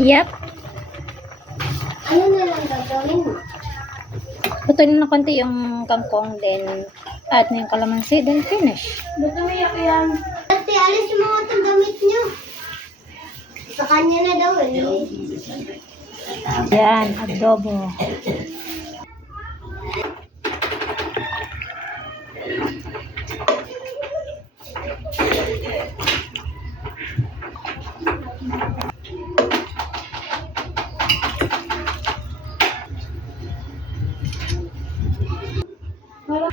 Yep. Ano na lang gagawin mo? Putulin na konti yung kangkong, then add na yung kalamansi, then finish. Ba't umiyak yan? Ate, alis yung mga itong gamit niyo. Sa kanya na daw eh. Yan, adobo. Ano ba?